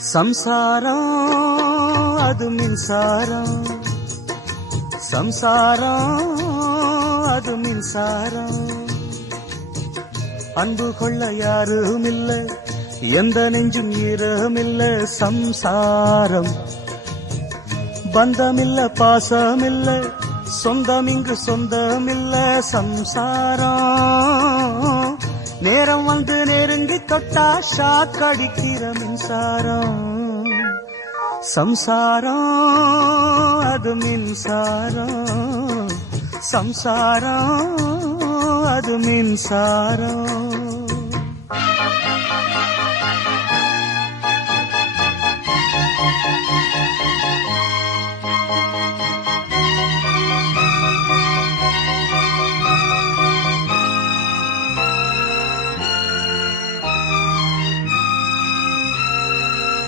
சம்சாரம் அது மின்சாரம், சம்சாரம் அது மின்சாரம். அன்பு கொள்ள யாரும் இல்ல, எந்த நெஞ்சும் ஈரமில்ல. சம்சாரம் பந்தமில்ல, பாசமில்ல, சொந்தம் இங்கு சொந்தமில்ல. சம்சாரம் நேரம் வந்து நெருங்கி தொட்டா ஷாக் அடிக்கிற மின்சாரம். சம்சாரம் அது மின்சாரம், சம்சாரம் அது மின்சாரம்.